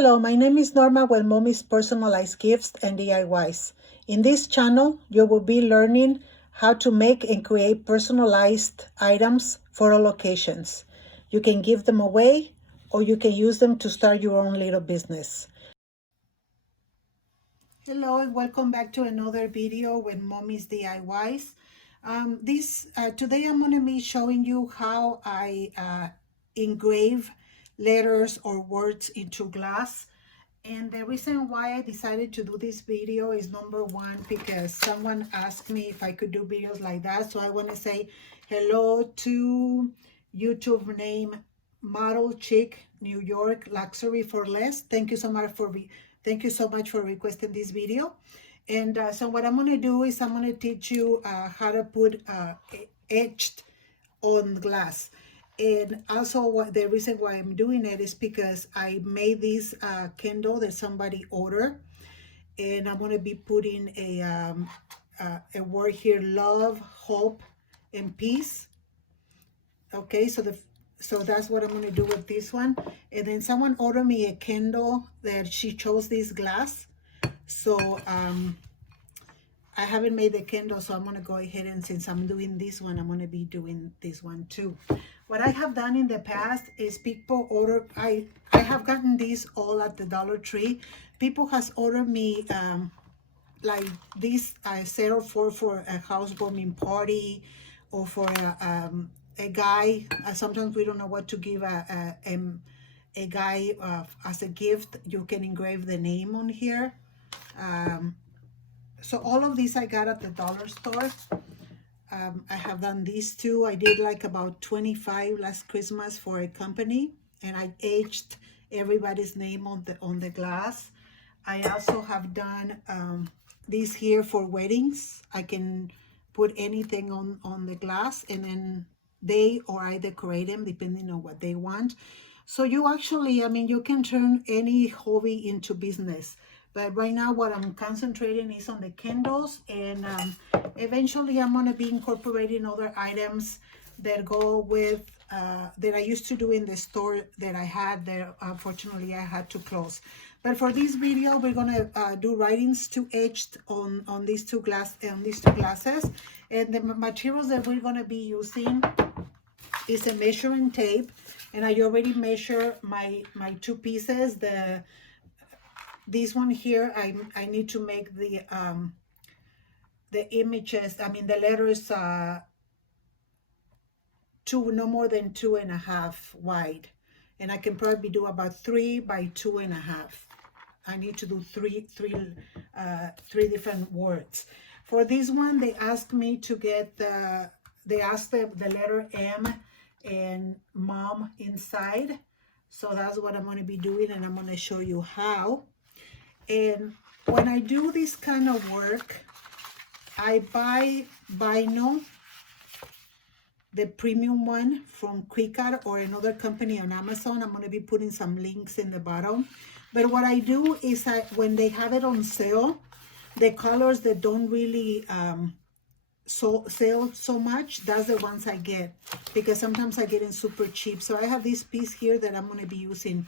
Hello, my name is Norma with Mommy's Personalized Gifts and DIYs. In this channel, you will be learning how to make and create personalized items for all occasions. You can give them away or you can use them to start your own little business. Hello and welcome back to another video with Mommy's DIYs. Today I'm going to be showing you how I engrave letters or words into glass. And the reason why I decided to do this video is number one, because someone asked me if I could do videos like that. So I want to say hello to YouTube name Model Chick New York Luxury for Less. Thank you so much for requesting this video. And so what I'm going to do is I'm going to teach you how to put etched on glass. And also the reason why I'm doing it is because I made this candle that somebody ordered, and I'm going to be putting a word here: love, hope, and peace. Okay, so that's what I'm going to do with this one. And then someone ordered me a candle that she chose this glass. So I haven't made the candle, so I'm going to go ahead, and since I'm doing this one, I'm going to be doing this one too. What I have done in the past is people order, I have gotten these all at the Dollar Tree. People has ordered me like this I settle for a housewarming party, or for a guy. Sometimes we don't know what to give a guy as a gift. You can engrave the name on here. So all of these I got at the dollar store. I have done these two. I did like about 25 last Christmas for a company, and I etched everybody's name on the glass. I also have done these here for weddings. I can put anything on the glass, and then they or I decorate them depending on what they want. So you actually, I mean, you can turn any hobby into business. But right now what I'm concentrating is on the candles, and eventually I'm going to be incorporating other items that go with, that I used to do in the store that I had there. Unfortunately, I had to close. But for this video, we're going to do writings to etched on these two glasses. And the materials that we're going to be using is a measuring tape. And I already measure my two pieces. This one here, I need to make the images, I mean the letters, no more than 2.5 wide, and I can probably do about 3 by 2.5. I need to do three different words. For this one, they asked me to get the letter M and mom inside. So that's what I'm going to be doing, and I'm going to show you how. And when I do this kind of work, I buy vinyl, the premium one from Cricut or another company on Amazon. I'm going to be putting some links in the bottom. But what I do is when they have it on sale, the colors that don't really sell so much, that's the ones I get, because sometimes I get in super cheap. So I have this piece here that I'm going to be using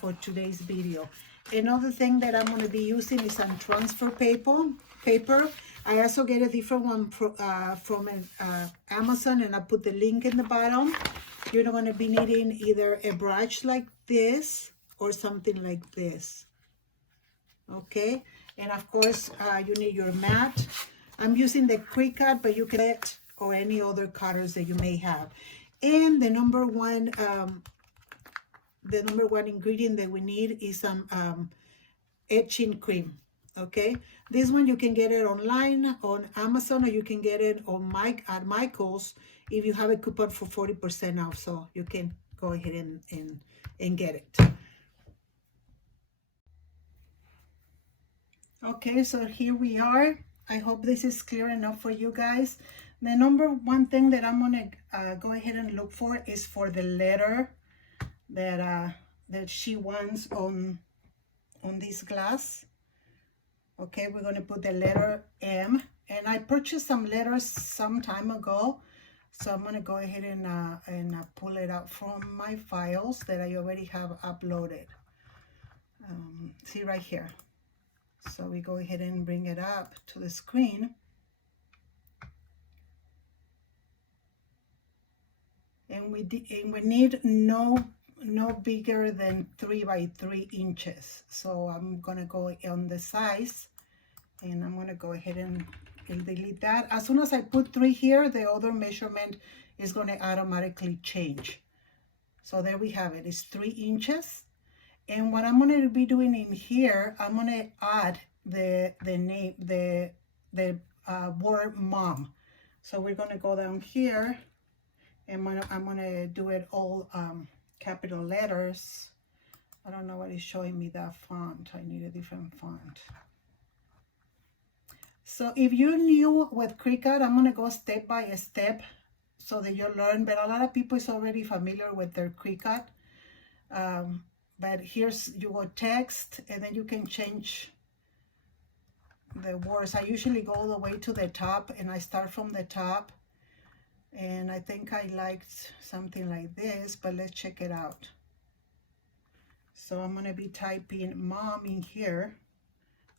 for today's video. Another thing that I'm going to be using is some transfer paper. I also get a different one from Amazon, and I put the link in the bottom. You're going to be needing either a brush like this or something like this. Okay, and of course you need your mat. I'm using the Cricut, but you can get or any other cutters that you may have. And the number one ingredient that we need is some etching cream. Okay, this one you can get it online on Amazon, or you can get it on at Michael's if you have a coupon for 40% off. So you can go ahead and get it. Okay, so here we are. I hope this is clear enough for you guys. The number one thing that I'm gonna go ahead and look for is for the letter that she wants on this glass. Okay, we're going to put the letter M, and I purchased some letters some time ago, so I'm going to go ahead and pull it out from my files that I already have uploaded. See right here. So we go ahead and bring it up to the screen. And we need no bigger than 3 by 3 inches. So I'm gonna go on the size, and I'm gonna go ahead and delete that. As soon as I put 3 here, the other measurement is gonna automatically change. So there we have it. It's 3 inches. And what I'm gonna be doing in here, I'm gonna add the name, the word mom. So we're gonna go down here, and I'm gonna do it all capital letters. I don't know what is showing me that font. I need a different font. So if you're new with Cricut, I'm gonna go step by step so that you learn, but a lot of people is already familiar with their Cricut. But here's, you go text, and then you can change the words. I usually go all the way to the top, and I start from the top. And I think I liked something like this, but let's check it out. So I'm gonna be typing mom in here,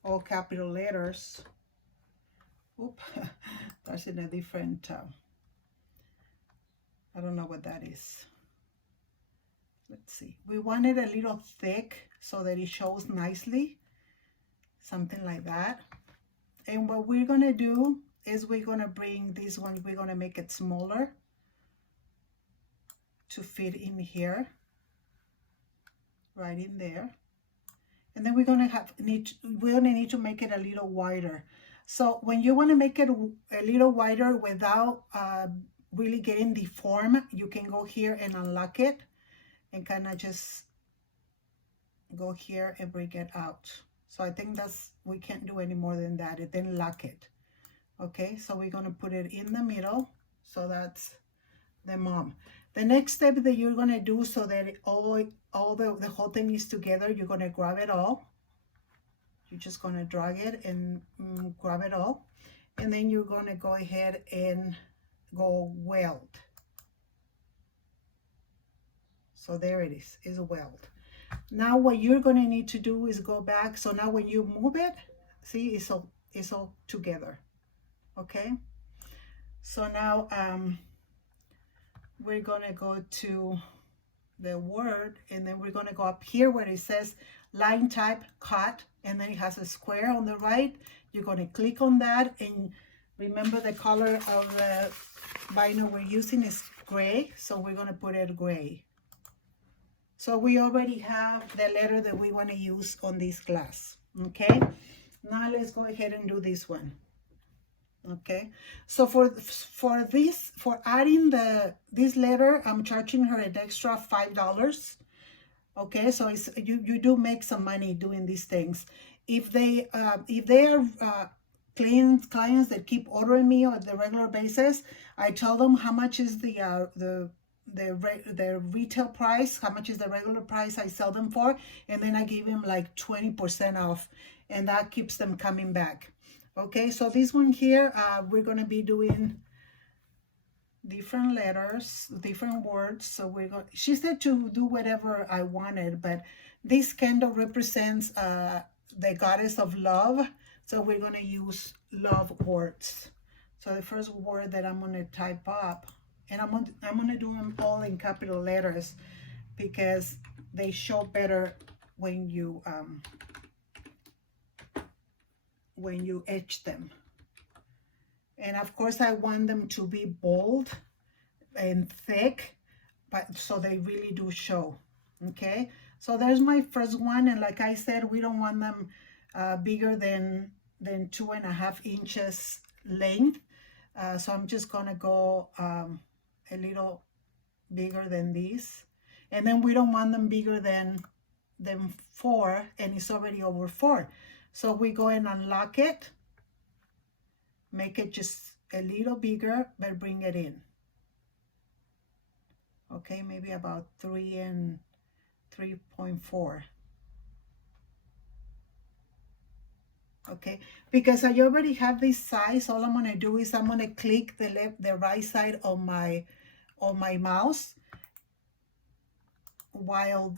all capital letters. Oop, that's in a different, I don't know what that is. Let's see. We want it a little thick so that it shows nicely, something like that. And what we're gonna do is we're gonna bring this one, we're gonna make it smaller to fit in here, right in there. And then we're gonna need to make it a little wider. So when you want to make it a little wider without really getting deformed, you can go here and unlock it, and kind of just go here and bring it out. So I think we can't do any more than that, and then lock it. Okay, so we're gonna put it in the middle. So that's the mom. The next step that you're gonna do, so that all the whole thing is together, you're gonna grab it all. You're just gonna drag it and grab it all. And then you're gonna go ahead and go weld. So there it is, it's weld. Now what you're gonna need to do is go back. So now when you move it, see, it's all together. Okay, so now we're gonna go to the word, and then we're gonna go up here where it says line type cut, and then it has a square on the right. You're gonna click on that, and remember the color of the vinyl we're using is gray, so we're gonna put it gray. So we already have the letter that we want to use on this glass. Okay, now let's go ahead and do this one. Okay, so for adding this letter, I'm charging her an extra $5. Okay, so you do make some money doing these things. If they are clients that keep ordering me on the regular basis, I tell them how much is the retail price, how much is the regular price I sell them for, and then I give them like 20% off, and that keeps them coming back. Okay, so this one here, we're gonna be doing different letters, different words. So she said to do whatever I wanted, but this candle represents the goddess of love. So we're gonna use love words. So the first word that I'm gonna type up, and I'm gonna do them all in capital letters because they show better when you etch them. And of course I want them to be bold and thick, but so they really do show. Okay, so there's my first one, and like I said, we don't want them bigger than 2.5 inches length. So I'm just gonna go a little bigger than this, and then we don't want them bigger than 4, and it's already over 4. So we go and unlock it, make it just a little bigger, but bring it in. Okay, maybe about 3 and 3.4. Okay, because I already have this size, all I'm gonna do is I'm gonna click the right side on my mouse while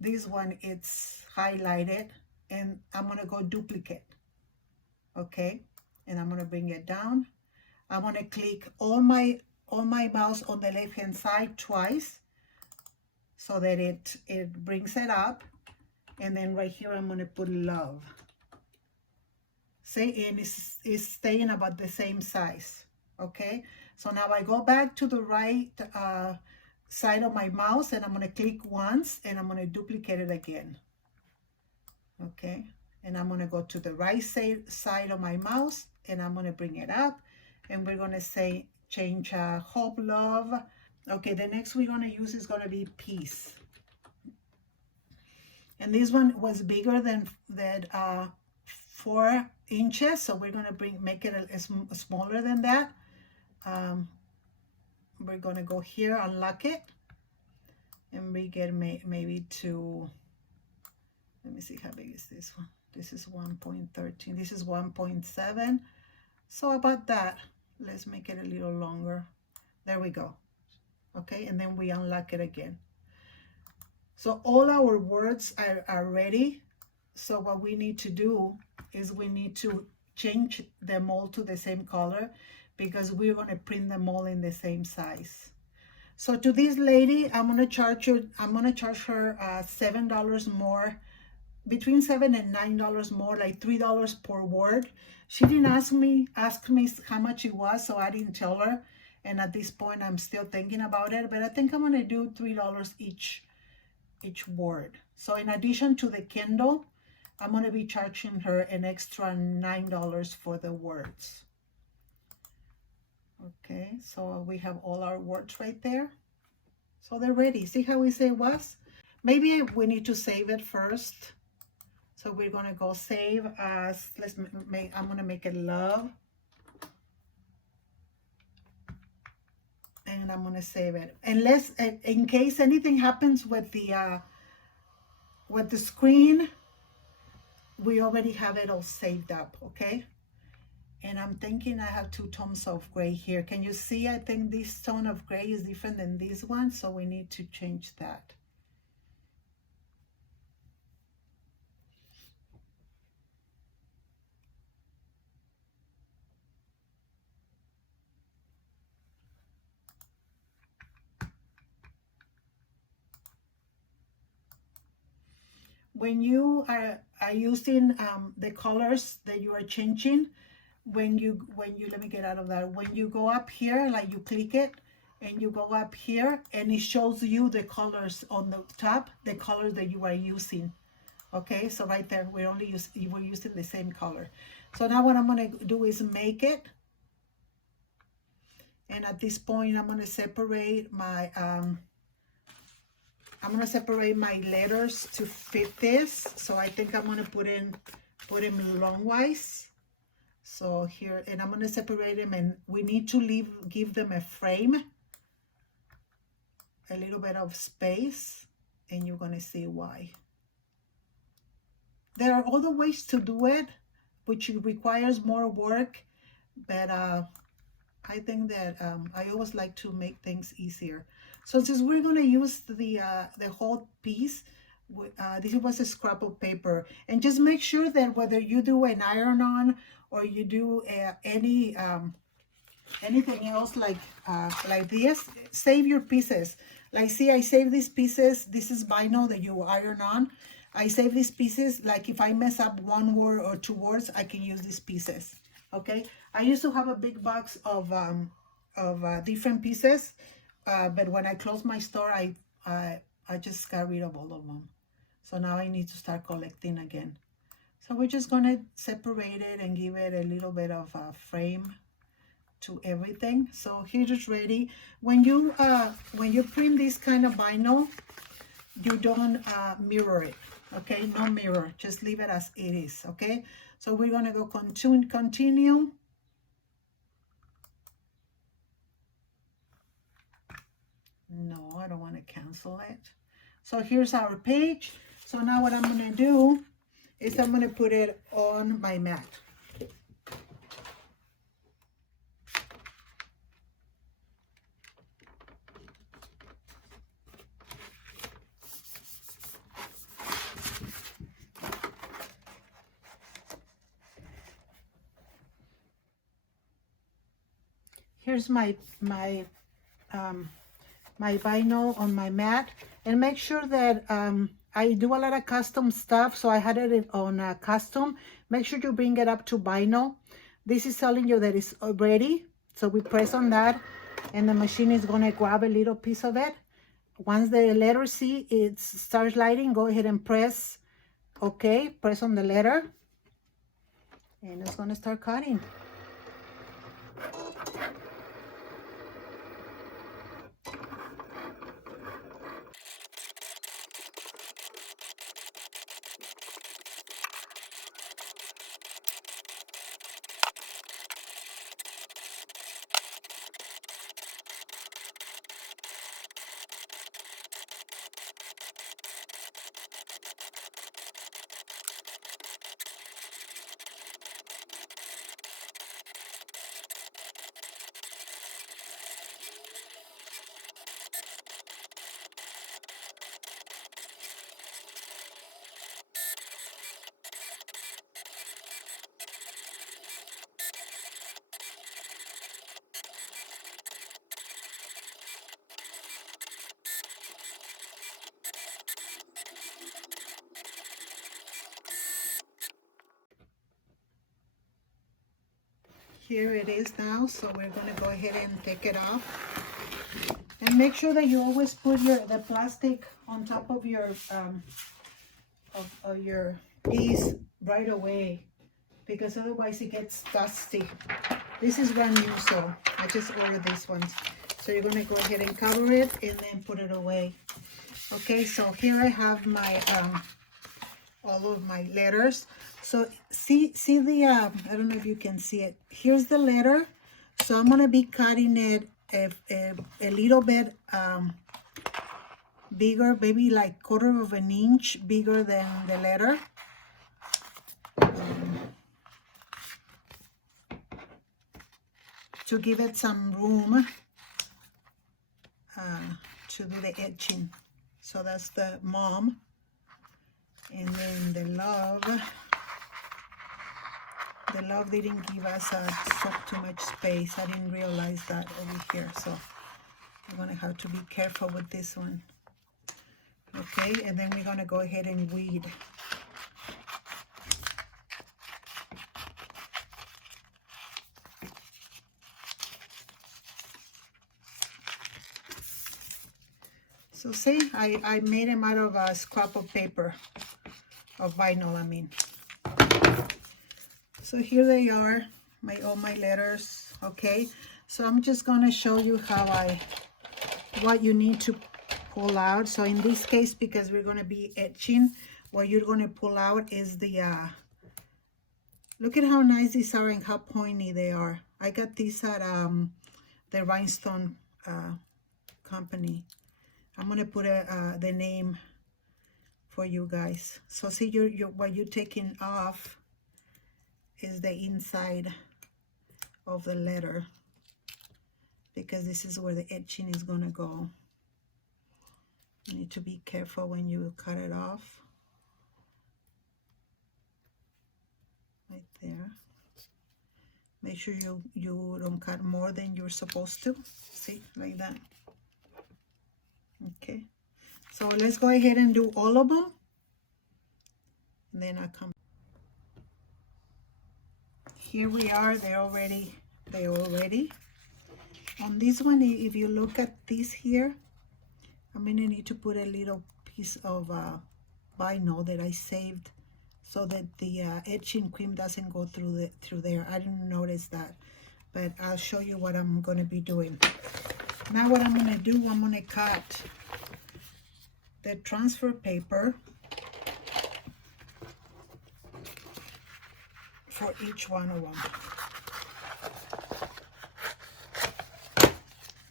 This one, it's highlighted, and I'm gonna go duplicate, okay? And I'm gonna bring it down. I'm gonna click on my mouse on the left hand side twice so that it brings it up. And then right here, I'm gonna put love. See, and it's staying about the same size, okay? So now I go back to the right side of my mouse, and I'm gonna click once, and I'm gonna duplicate it again, okay? And I'm gonna go to the right side of my mouse, and I'm gonna bring it up, and we're gonna say change hope, love. Okay, the next we're gonna use is gonna be peace. And this one was bigger than that 4 inches, so we're gonna make it a smaller than that. We're gonna go here, unlock it, and we get maybe to, let me see how big is this one. This is 1.13, this is 1.7, so about that. Let's make it a little longer. There we go. Okay, and then we unlock it again. So all our words are ready. So what we need to do is we need to change them all to the same color, because we're going to print them all in the same size. So to this lady, I'm going to charge her $7 more, between $7 and $9 more, like $3 per word. She didn't ask me how much it was, so I didn't tell her. And at this point, I'm still thinking about it, but I think I'm going to do $3 each word. So in addition to the Kindle, I'm going to be charging her an extra $9 for the words. Okay, so we have all our words right there. So they're ready. See how easy it was? Maybe we need to save it first. So we're going to go save as, I'm going to make it love. And I'm going to save it. Unless, in case anything happens with the screen, we already have it all saved up, okay? And I'm thinking I have 2 tones of gray here. Can you see? I think this tone of gray is different than this one, so we need to change that. When you are using the colors that you are changing, when you let me get out of that, when you go up here, like you click it and you go up here, and it shows you the colors on the top, the colors that you are using. Okay, so right there we're using the same color. So now what I'm going to do is make it, and at this point I'm going to separate my letters to fit this. So I think I'm going to put in longwise. So here, and I'm going to separate them, and we need to give them a frame, a little bit of space, and you're going to see why. There are other ways to do it, which requires more work, but I think that I always like to make things easier. So since we're going to use the whole piece, this was a scrap of paper, and just make sure that whether you do an iron-on or you do anything else like this, save your pieces. Like, see, I save these pieces. This is vinyl that you iron on. I save these pieces. Like, if I mess up 1 word or 2 words, I can use these pieces. Okay, I used to have a big box of different pieces, but when I closed my store, I just got rid of all of them. So now I need to start collecting again. So we're just going to separate it and give it a little bit of a frame to everything. So here it's ready. When you print this kind of vinyl, you don't mirror it. Okay, no mirror, just leave it as it is. Okay, so we're going to go continue. No, I don't want to cancel it. So here's our page. So now what I'm going to do is I'm going to put it on my mat. here's my vinyl on my mat, and make sure that I do a lot of custom stuff, so I had it on custom. Make sure you bring it up to vinyl. This is telling you that it's ready, so we press on that, and the machine is going to grab a little piece of it. Once the letter C it starts lighting, go ahead and press OK, press on the letter, and it's going to start cutting. Here it is now, so we're going to go ahead and take it off. And make sure that you always put the plastic on top of your piece right away, because otherwise it gets dusty. This is brand new, so I just ordered this one. So you're going to go ahead and cover it and then put it away. Okay, so here I have my all of my letters. So see the I don't know if you can see it. Here's the letter. So I'm going to be cutting it a little bit bigger, maybe like 1/4 of an inch bigger than the letter. To give it some room to do the etching. So that's the mom. And then the love. The love didn't give us too much space. I didn't realize that over here. So I'm going to have to be careful with this one. Okay, and then we're going to go ahead and weed. So see, I made them out of a scrap of paper, of vinyl, I mean. So here they are, all my letters, okay? So I'm just gonna show you what you need to pull out. So in this case, because we're gonna be etching, what you're gonna pull out is the, look at how nice these are and how pointy they are. I got these at the Rhinestone company. I'm gonna put the name for you guys. So see, what you're taking off is the inside of the letter, because this is where the etching is gonna go. You need to be careful when you cut it off. Right there. Make sure you don't cut more than you're supposed to. See, like that. Okay, so let's go ahead and do all of them, and then I'll come. Here we are, they're all ready. On this one, if you look at this here, I'm gonna need to put a little piece of vinyl that I saved so that the etching cream doesn't go through there. I didn't notice that, but I'll show you what I'm gonna be doing. Now what I'm gonna do, I'm gonna cut the transfer paper for each one of them.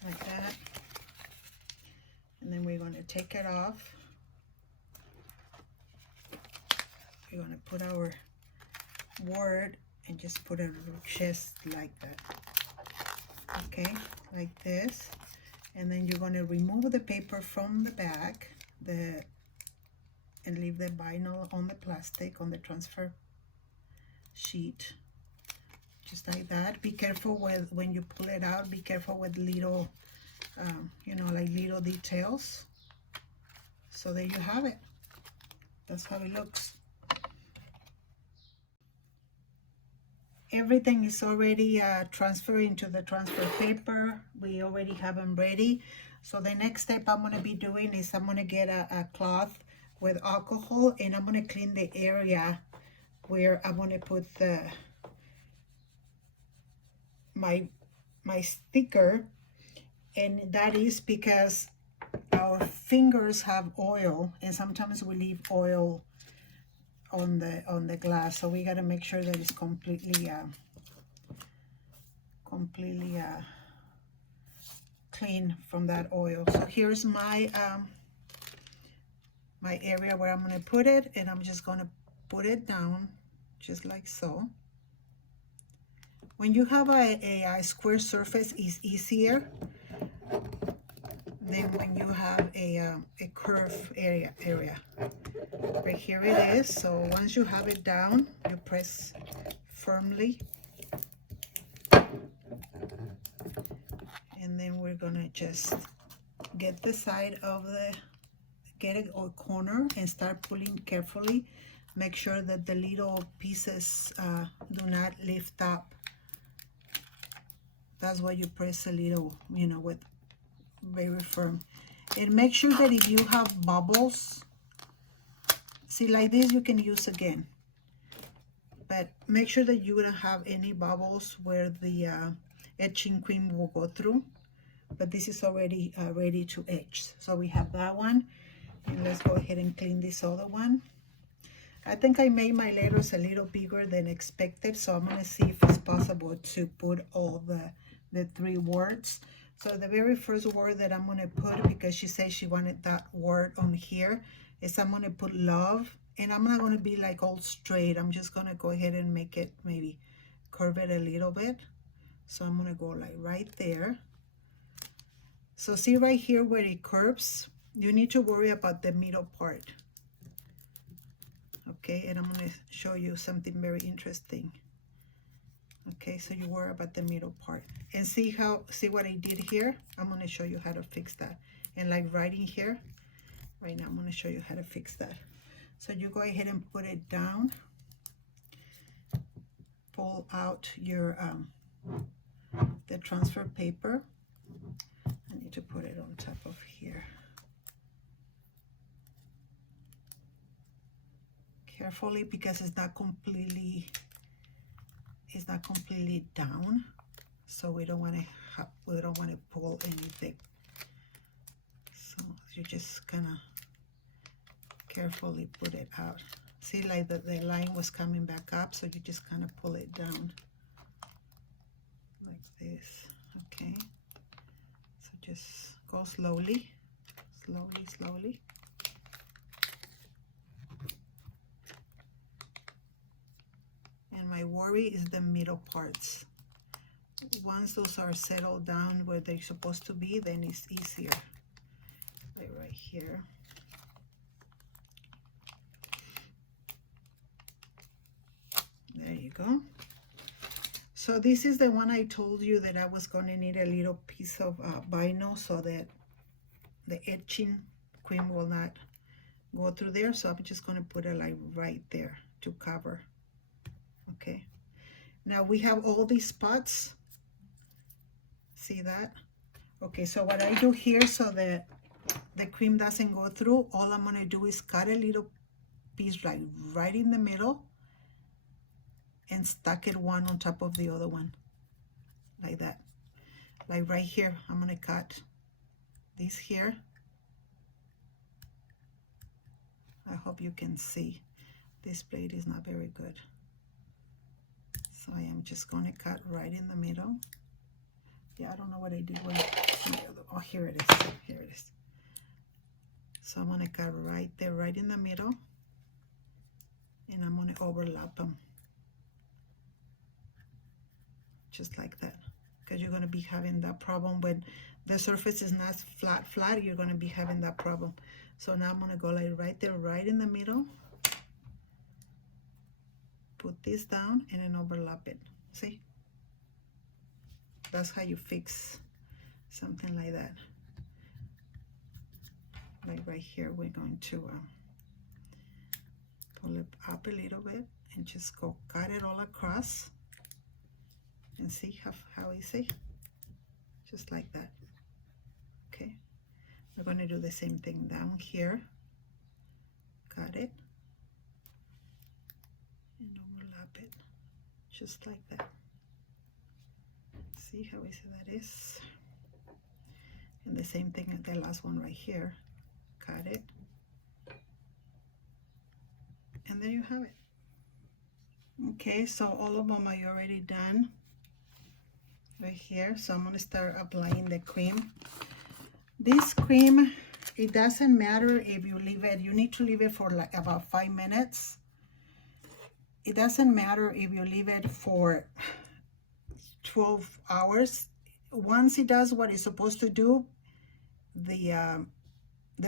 Like that. And then we're going to take it off. We're going to put our word and just put it just like that. Okay, like this. And then you're going to remove the paper from the back and leave the vinyl on the plastic, on the transfer sheet, just like that. Be careful with, when you pull it out, be careful with little, you know, like little details. So there you have it. That's how it looks. Everything is already transferred into the transfer paper. We already have them ready. So the next step I'm going to be doing is I'm going to get a cloth with alcohol, and I'm going to clean the area where I'm going to put the my sticker. And that is because our fingers have oil, and sometimes we leave oil on the glass, so we got to make sure that it's completely clean from that oil. So here's my my area where I'm going to put it, and I'm just going to put it down just like so. When you have a square surface, it's easier than when you have a curved area. Right here it is. So once you have it down, you press firmly, and then we're gonna just get the side of the, get it or corner, and start pulling carefully. Make sure that the little pieces do not lift up. That's why you press a little, you know, with very firm. And make sure that if you have bubbles, see, like this you can use again, but make sure that you don't have any bubbles where the etching cream will go through. But this is already ready to etch. So we have that one, and let's go ahead and clean this other one. I think I made my letters a little bigger than expected, so I'm going to see if it's possible to put all the 3 words. So the very first word that I'm going to put, because she said she wanted that word on here, is I'm going to put love. And I'm not going to be like all straight. I'm just going to go ahead and make it, maybe curve it a little bit. So I'm going to go like right there. So see right here where it curves, you need to worry about the middle part. Okay, and I'm going to show you something very interesting. Okay, so you worry about the middle part. And see what I did here? I'm going to show you how to fix that. And like right in here, right now I'm going to show you how to fix that. So you go ahead and put it down. Pull out your the transfer paper. I need to put it on top of here. Carefully, because it's not completely down, so we don't want to pull anything. So you just kind of carefully put it out. See, like the line was coming back up, so you just kind of pull it down like this. Okay, so just go slowly. And my worry is the middle parts. Once those are settled down where they're supposed to be, then it's easier. Like right here. There you go. So this is the one I told you that I was going to need a little piece of vinyl so that the etching cream will not go through there. So I'm just going to put it like right there to cover. Okay, now we have all these spots. See that? Okay, so what I do here so that the cream doesn't go through, all I'm going to do is cut a little piece like right in the middle and stack it one on top of the other one like that. Like right here, I'm going to cut this here. I hope you can see. This blade is not very good. So I am just going to cut right in the middle. Yeah, I don't know what I did when, oh, here it is, here it is. So I'm going to cut right there, right in the middle, and I'm going to overlap them. Just like that, because you're going to be having that problem when the surface is not flat, you're going to be having that problem. So now I'm going to go like right there, right in the middle. Put this down and then overlap it. See? that's how you fix something like that. Like right here, we're going to pull it up a little bit and just go cut it all across, and see how easy, just like that. Okay, we're going to do the same thing down here, cut it and overlap it, just like that. See how easy that is? And the same thing at the last one right here, cut it, and there you have it. Okay, so all of them are already done right here. So I'm going to start applying the cream. This cream, it doesn't matter if you leave it, you need to leave it for like about 5 minutes. It doesn't matter if you leave it for 12 hours. Once it does what it's supposed to do, the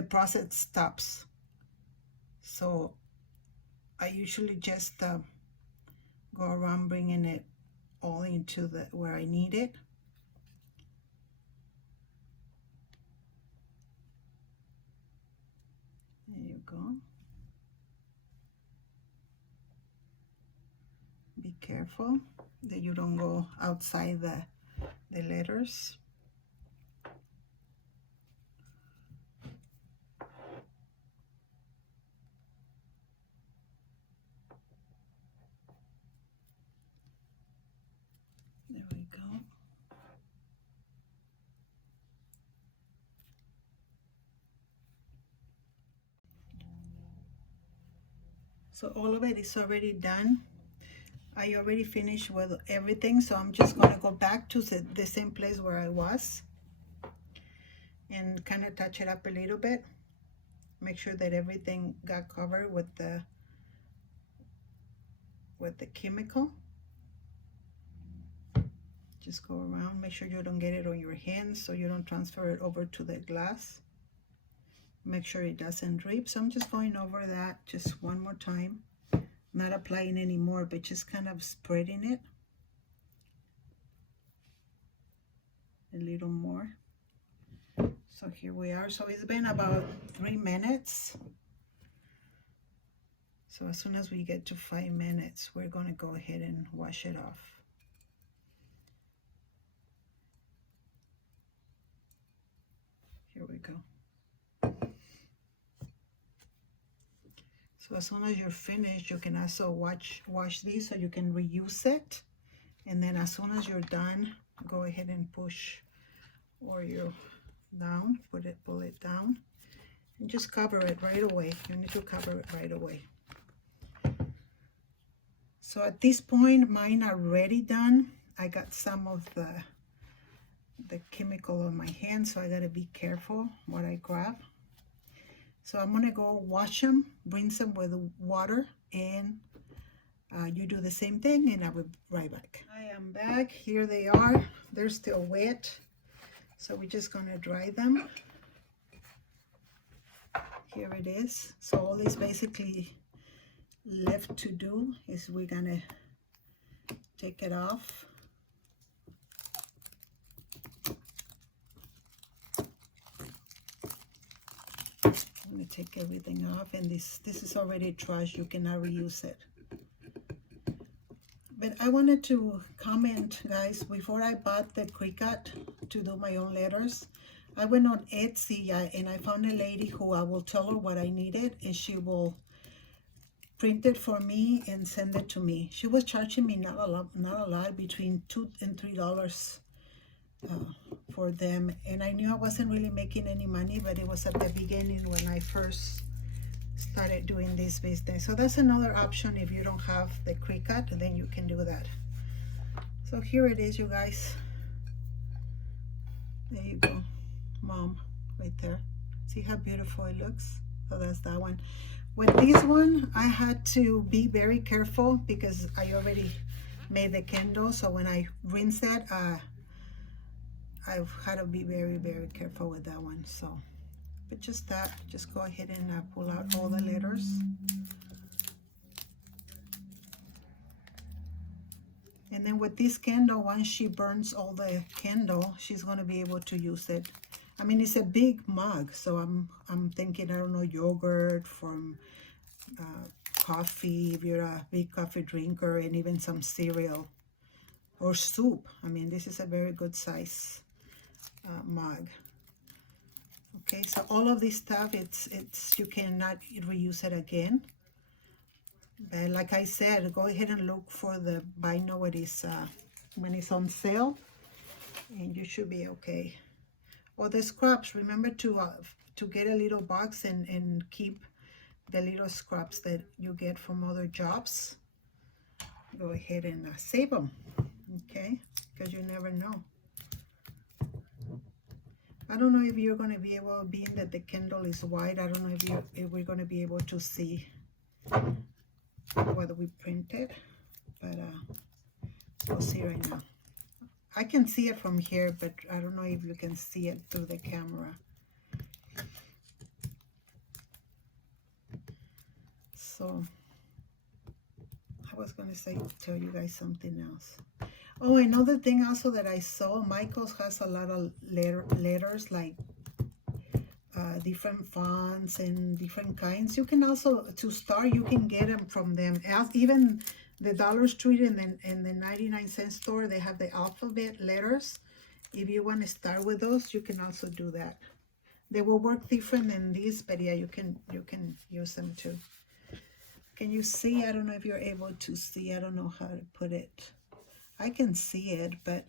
process stops. So I usually just go around bringing it all into where I need it. There you go. Be careful that you don't go outside the letters. There we go. So all of it is already done. I already finished with everything, so I'm just going to go back to the same place where I was and kind of touch it up a little bit. Make sure that everything got covered with the chemical. Just go around, make sure you don't get it on your hands so you don't transfer it over to the glass. Make sure it doesn't drip. So I'm just going over that just one more time. Not applying anymore, but just kind of spreading it a little more. So here we are. So it's been about 3 minutes. So as soon as we get to 5 minutes, we're going to go ahead and wash it off. Here we go. So as soon as you're finished, you can also wash these so you can reuse it. And then as soon as you're done, go ahead and push Oreo down, pull it down, and just cover it right away. You need to cover it right away. So at this point, mine are already done. I got some of the chemical on my hand, so I gotta be careful what I grab. So I'm gonna go wash them, rinse them with water, and you do the same thing, and I'll be right back. I am back. Here they are. They're still wet, so we're just gonna dry them. Here it is. So all is basically left to do is we're gonna take it off. I'm gonna take everything off, and this is already trash. You cannot reuse it. But I wanted to comment, guys, before I bought the Cricut to do my own letters, I went on Etsy and I found a lady who I will tell her what I needed, and she will print it for me and send it to me. She was charging me not a lot, between $2 and $3 for them, and I knew I wasn't really making any money, but it was at the beginning when I first started doing this business. So that's another option. If you don't have the Cricut, then you can do that. So here it is, you guys. There you go, Mom, right there. See how beautiful it looks? So that's that one. With this one, I had to be very careful because I already made the candle, so when I rinse it, I've had to be very, very careful with that one. So, but just that, just go ahead and pull out all the letters. And And then with this candle, once she burns all the candle, she's going to be able to use it. I mean, it's a big mug, so I'm thinking, I don't know, yogurt, from coffee, if you're a big coffee drinker, and even some cereal or soup. I mean, this is a very good size mug. Okay, so all of this stuff, it's you cannot reuse it again. But like I said, go ahead and look for the buy now when it's on sale, and you should be okay. Or the scraps, remember to get a little box and keep the little scraps that you get from other jobs. Go ahead and save them, okay? Because you never know. I don't know if you're going to be able, being that the candle is white, I don't know if we're going to be able to see what we printed, but we'll see right now. I can see it from here, but I don't know if you can see it through the camera. So I was going to tell you guys something else. Oh, another thing also that I saw, Michael's has a lot of letters, like different fonts and different kinds. You can also, to start, you can get them from them. Even the Dollar Tree and the 99-cent store, they have the alphabet letters. If you want to start with those, you can also do that. They will work different than these, but yeah, you can use them too. Can you see? I don't know if you're able to see. I don't know how to put it. I can see it, but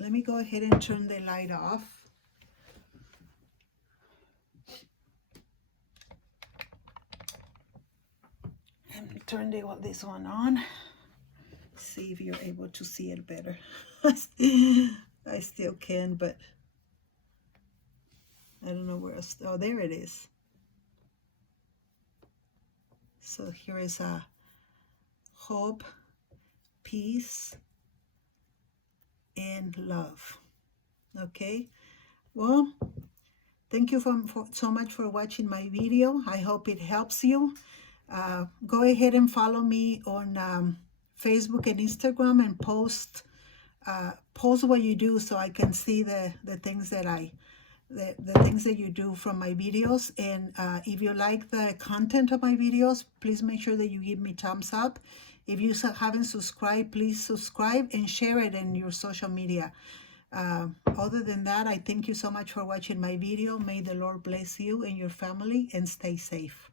let me go ahead and turn the light off. And turn this one on. See if you're able to see it better. I still can, but I don't know where else. Oh, there it is. So here is a hope, peace, and love. Okay, well, thank you so much for watching my video. I hope it helps you. Go ahead and follow me on Facebook and Instagram, and post what you do, so I can see the things that the things that you do from my videos. And if you like the content of my videos, please make sure that you give me thumbs up. If you haven't subscribed, please subscribe and share it in your social media. Other than that, I thank you so much for watching my video. May the Lord bless you and your family, and stay safe.